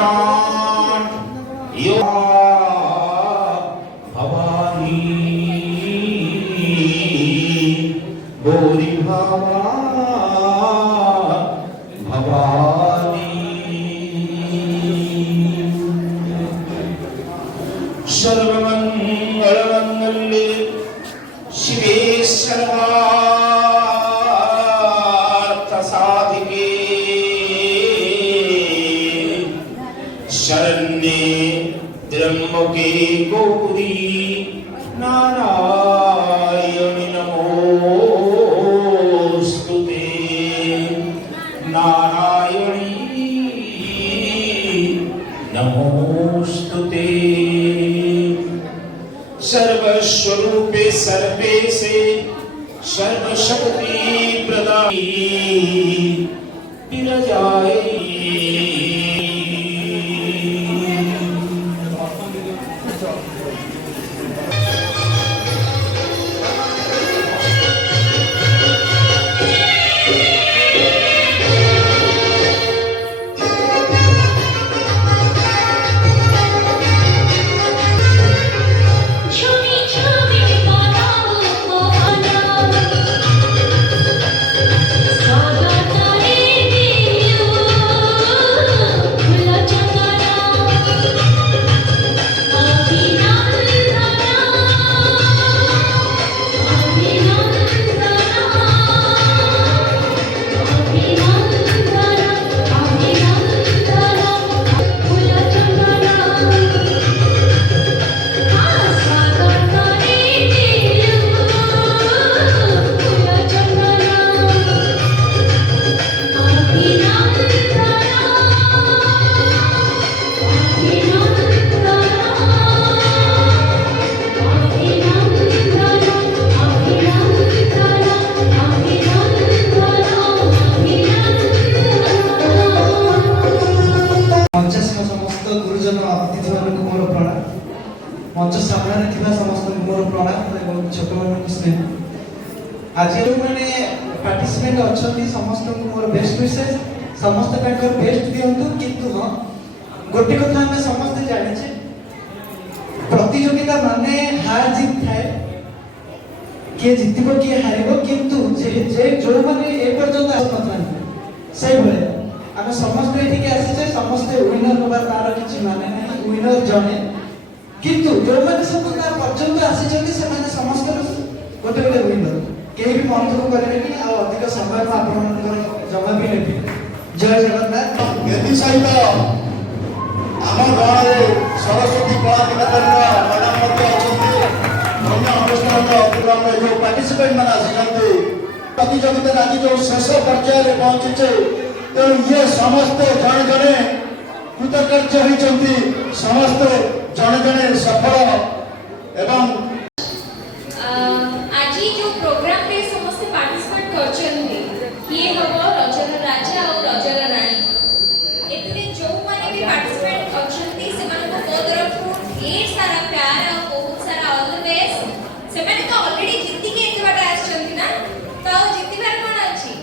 प्राण यो भवानी गौरी भवा भवानी सर्वमंगलमंगल्ये शिवे सर्वार्थसाधिके शरण्ये त्र्यंबके गौरी नारायणि नमोस्तुते नारायणी नमोस्तुते सर्वस्वरूपे सर्वे से सर्वशक्ति प्रदायी विराजाए मंच सामने समस्त मोर प्रणाम छोट मान स्नेह आज जो मैंने पार्टिसिपेंट अच्छा समस्त मोर बेस्ट विशेष समस्त बेस्ट दिंतु किंतु हाँ गोटे कथा आम समस्त जाने प्रतियोगिता माने हार जीत थाए किए जितब किए हार किंतु जो मैंने एपर्यंत से आम समस्त ये आसीचे समस्ते विनर होगा तार किसी माने ना विनर जड़े किंतु जो मैंने सब पर्यंत आसी समस्त गोटे गोटे विनर कहीं भी मन दुख करेंगे अधिक समय जमा भी नहीं जय जगन्नाथ यदि सहित आम गाँव सरस्वती कला मैडम अनुष्ठान जो पार्टिसिपेंट मैंने आसी प्रतियोगिता आज जो शेष पर्यायर पहुंचे तेणु ये समस्त जड़े जड़े कृतकार्य होती समस्त जड़े जड़े सफल एवं आज जो प्रोग्राम रे समस्त पार्टिसिपेट करछन्ती किए हबो रजर राजा और रजर रानी एतरे जो माने भी पार्टिसिपेट करछन्ती से माने को तरफ ढेर सारा प्यार और बहुत सारा ऑल द बेस्ट से माने तो ऑलरेडी जीती के एत बाटा आछन्ती ना तो जीतीबार कोन अछि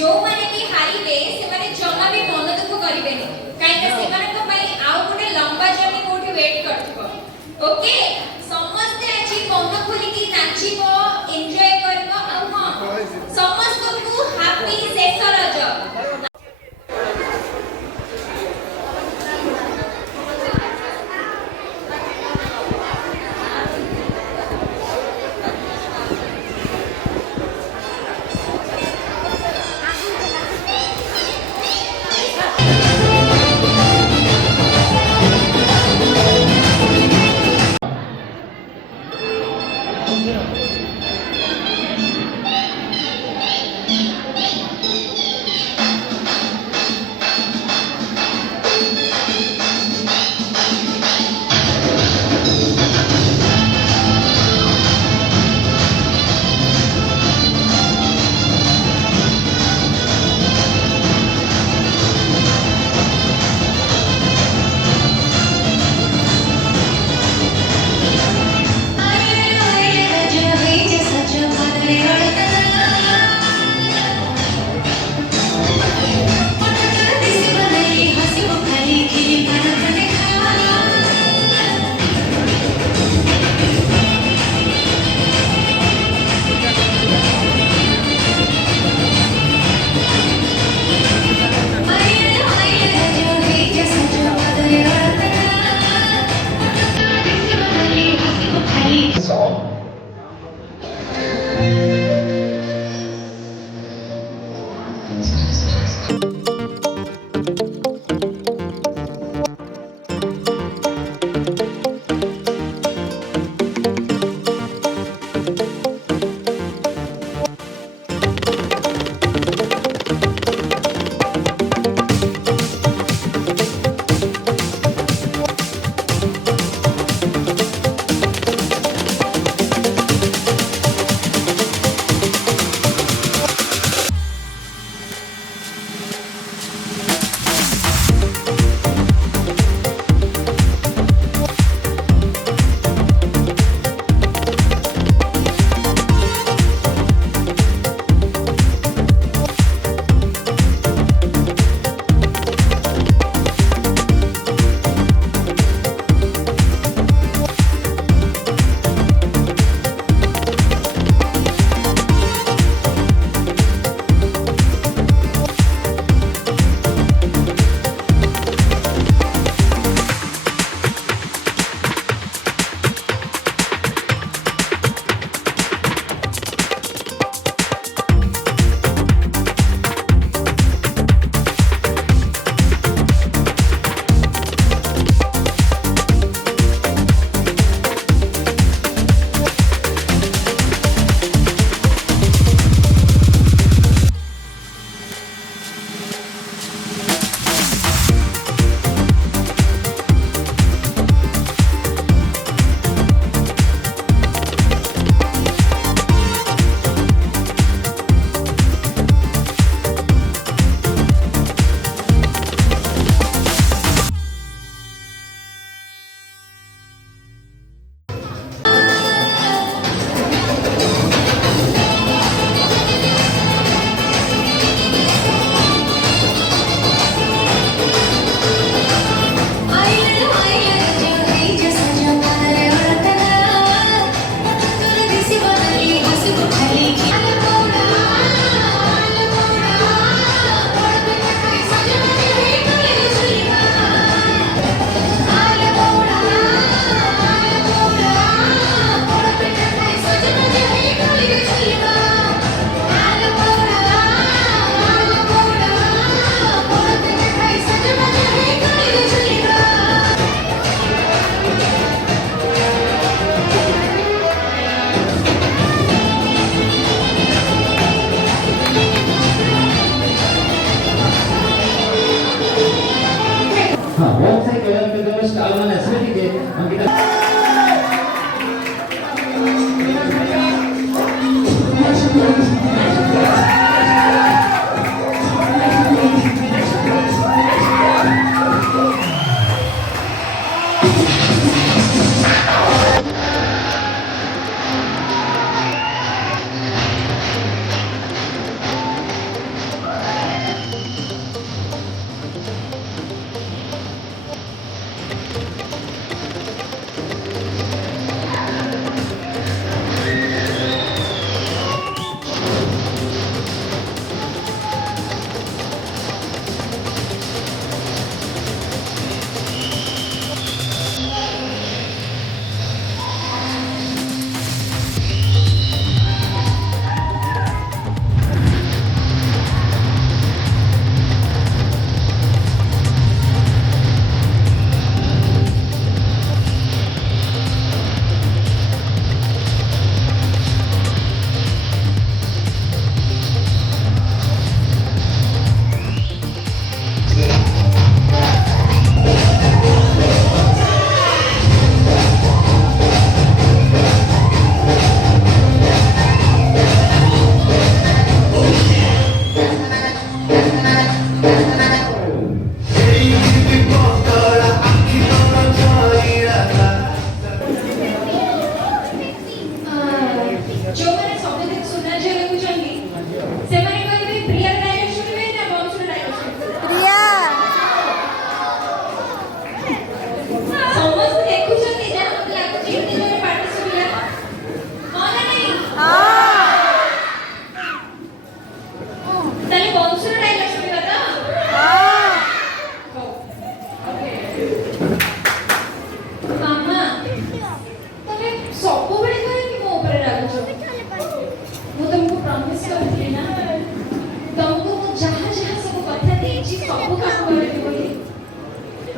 जो माने भी हारिबे से माने जमा भी मन दुख करिबेनी काइका से माने को पई आउ गोटे लंबा जर्नी कोठी वेट करथिबो ओके समस्त अछि मन खुली की नाचिबो एन्जॉय करबो आ हां समस्त को हैप्पी शेष रज Jai song.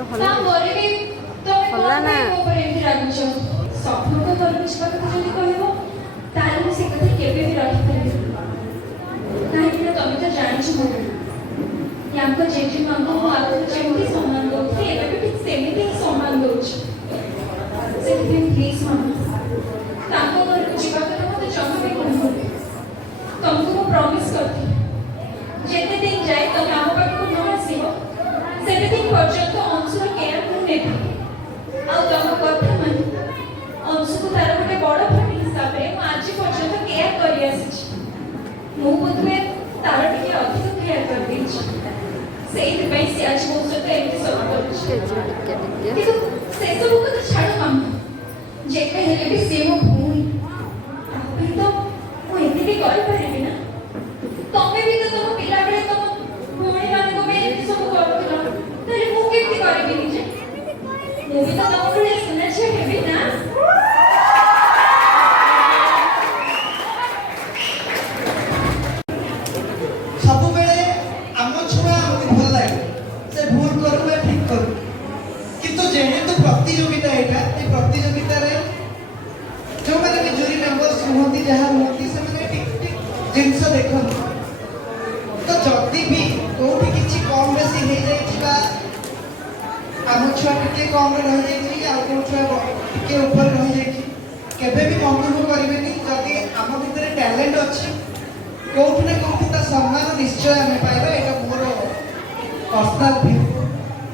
ତାପରେ ବି ତମେ କଣ ପାଇଁ ମୋ ଉପରେ ଏମିତି ରାଗୁଛ? ସଫଳଙ୍କ ଘରକୁ ଯିବା କଥା ଯଦି କହିବ ତାହେଲେ ମୁଁ ସେ କଥା କେବେ ବି ରହିପାରିବିନି। କାହିଁକି ନା ତମେ ତ ଜାଣିଛ ମୁଁ ୟାଙ୍କ ଜେଜେମାଙ୍କୁ ମୁଁ ଆଗରୁ ଯେମିତି ସମ୍ମାନ ଦଉଥିଲି ଏବେ ବି ଠିକ୍ ସେମିତି ହିଁ ସମ୍ମାନ ଦଉଛି। ସେଥିପାଇଁ ପ୍ଲିଜ୍ ମାମା ତାଙ୍କ ଘରକୁ ଯିବା କଥା ମୋତେ ଜମା ବି କୁହନ୍ତୁ। ତମକୁ ମୁଁ ପ୍ରମିସ୍ କରିଥିଲି ଯେତେ ଦିନ ଯାଏ ତମେ ଆମ ପାଖକୁ ନ ଆସିବ ସେତେ ଦିନ ପର୍ଯ୍ୟନ୍ତ ଅଂଶୁର କେୟାର ମୁଁ ନେବି। ଆଉ ତମ କଥା ମାନେ ଅଂଶୁକୁ ତାର ଗୋଟେ ବଡ଼ ଭଉଣୀ ହିସାବରେ ମୁଁ ଆଜି ପର୍ଯ୍ୟନ୍ତ କେୟାର କରି ଆସିଛି। ମୁଁ ବୋଧହୁଏ ତାର ଟିକେ ଅଧିକ କେୟାର କରିଦେଇଛି। ସେଇଥିପାଇଁ ସେ ଆଜି ମୋ ସହିତ ଏମିତି ସବୁ କରୁଛି। କିନ୍ତୁ ସେସବୁ କଥା ଛାଡ଼ ମାମା, ଯେତେ ହେଲେ ବି ସେ ମୋ ଭଉଣୀ। ତାପରେ ତ ମୁଁ ଏମିତି କରିପାରିବି ନା। ତମେ ବି ତ ତମ ପିଲାବେଳେ ତମ ଭଉଣୀମାନଙ୍କ ପାଇଁ ଏମିତି ସବୁ କରୁଥିଲ, ତାହେଲେ ମୁଁ କେମିତି କରିବିନି ଯେ? ମୁଁ ବି ତ ତମ ଭଳିଆ ସୁନା ଝିଅ ହେବି ନା। ସବୁବେଳେ ଆମ ଛୁଆ ଆମକୁ ଭଲ ଲାଗେ, ସେ ଭୁଲ କରୁ ବା ଠିକ କରୁ। କିନ୍ତୁ ଯେହେତୁ ପ୍ରତିଯୋଗିତା ଏଇଟା, ଏ ପ୍ରତିଯୋଗିତାରେ ଯେଉଁମାନେ ବି ଜୁରି ମେମ୍ବର୍ସ ରୁହନ୍ତି ଯାହା ରୁହନ୍ତି ସେମାନେ ଠିକ ଠିକ ଜିନିଷ ଦେଖନ୍ତି। ତ ଯଦି ବି କୋଉଠି କିଛି କମ୍ ବେଶୀ ହେଇଯାଇଛି ବା ଆମ ଛୁଆ ଟିକେ କମ୍ରେ ରହିଯାଇଛି ଆଉ କୋଉ ଛୁଆ ଟିକେ ଉପରେ ରହିଯାଇଛି, କେବେ ବି ମନ ଦୁଃଖ କରିବେନି। ଯଦି ଆମ ଭିତରେ ଟ୍ୟାଲେଣ୍ଟ ଅଛି କୋଉଠି ନା କୋଉଠି ତା ସମ୍ମାନ ନିଶ୍ଚୟ ଆମେ ପାଇବା। ଏଇଟା ମୋର ପର୍ସନାଲ ଭିଉ।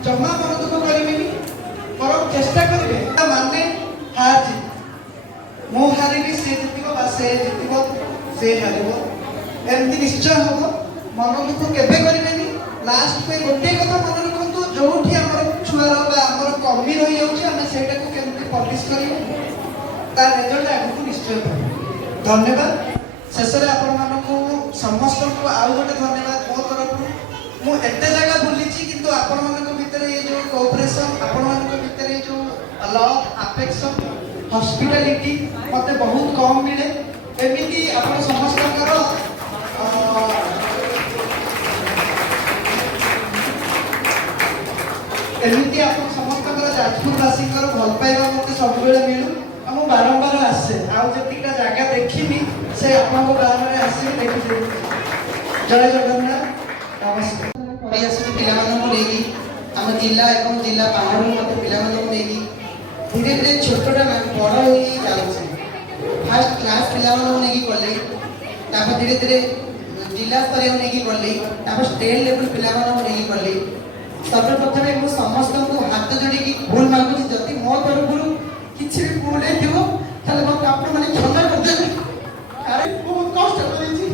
ଜମା ମନ ଦୁଃଖ କରିବେନି, ବରଂ ଚେଷ୍ଟା କରିବେ। ମାନେ ହାର ଜିତ, ମୁଁ ହାରିବି ସେ ଜିତିବ ବା ସେ ଜିତିବ ସେ ହାରିବ, ଏମିତି ନିଶ୍ଚୟ ହବ। ମନ ଦୁଃଖ କେବେ କରିବେନି। ଲାଷ୍ଟ ପାଇଁ ଗୋଟିଏ କଥା ମନେ ରଖନ୍ତୁ, ଯୋଉଠି ଆମର ଛୁଆର ବା ଆମର କମି ରହିଯାଉଛି ଆମେ ସେଇଟାକୁ କେମିତି ପଲିଶ କରିବୁ, ତା ରେଜଲ୍ଟ ଆଗକୁ ନିଶ୍ଚୟ ପାଇବୁ। ଧନ୍ୟବାଦ। ଶେଷରେ ଆପଣମାନଙ୍କୁ ସମସ୍ତଙ୍କୁ ଆଉ ଗୋଟେ ଧନ୍ୟବାଦ ମୋ ତରଫରୁ। ମୁଁ ଏତେ ଜାଗା ବୁଲିଛି କିନ୍ତୁ ଆପଣମାନଙ୍କ ଭିତରେ ଏ ଯେଉଁ କୋଅପରେସନ୍, ଆପଣମାନଙ୍କ ଭିତରେ ଏ ଯେଉଁ ଲଭ୍ ଆଫେକ୍ସନ୍ ହସ୍ପିଟାଲିଟି ମୋତେ ବହୁତ କମ୍ ମିଳେ। ଏମିତି ଆପଣ ସମସ୍ତଙ୍କର ଏମିତି ଆପଣ ସମସ୍ତଙ୍କର ଯାଜପୁରବାସୀଙ୍କର ଭଲ ପାଇବା ମୋତେ ସବୁବେଳେ ମିଳୁ। ଆଉ ମୁଁ ବାରମ୍ବାର ଆସେ, ଆଉ ଯେତିକିଟା ଜାଗା ଦେଖିନି ସେ ଆପଣଙ୍କ ବାହାନରେ ଆସିବେ ଦେଖିଦେବି। ଜୟ ଜଗନ୍ନାଥ, ନମସ୍କାର। ପଢ଼ି ଆସୁଛି ପିଲାମାନଙ୍କୁ ନେଇକି ଆମ ଜିଲ୍ଲା ଏବଂ ଜିଲ୍ଲା ବାହାରୁ ମଧ୍ୟ ପିଲାମାନଙ୍କୁ ନେଇକି ଧୀରେ ଧୀରେ ଛୋଟଟା ବଡ଼ ହେଇକି ଯାଉଛି। ଫାର୍ଷ୍ଟ କ୍ଲାସ୍ ପିଲାମାନଙ୍କୁ ନେଇକି ଗଲି, ତାପରେ ଧୀରେ ଧୀରେ ଜିଲ୍ଲା ସ୍ତରୀୟ ନେଇକି ଗଲି, ତାପରେ ଷ୍ଟେଟ୍ ଲେବୁଲ୍ ପିଲାମାନଙ୍କୁ ନେଇକି ଗଲି। ସର୍ବପ୍ରଥମେ ମୁଁ ସମସ୍ତଙ୍କୁ ହାତ ଯୋଡ଼ିକି ଭୁଲ ମାଗୁଛି, ଯଦି ମୋ ତରଫରୁ କିଛି ବି ଭୁଲ ହେଇଥିବ ତାହେଲେ ମୋତେ ଆପଣମାନେ କ୍ଷମା କରିଦେବେ। କାରଣ ମୁଁ ବହୁତ କଷ୍ଟ କରିଛି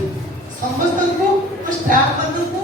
ସମସ୍ତଙ୍କୁ, ଷ୍ଟାଫ୍ ମାନଙ୍କୁ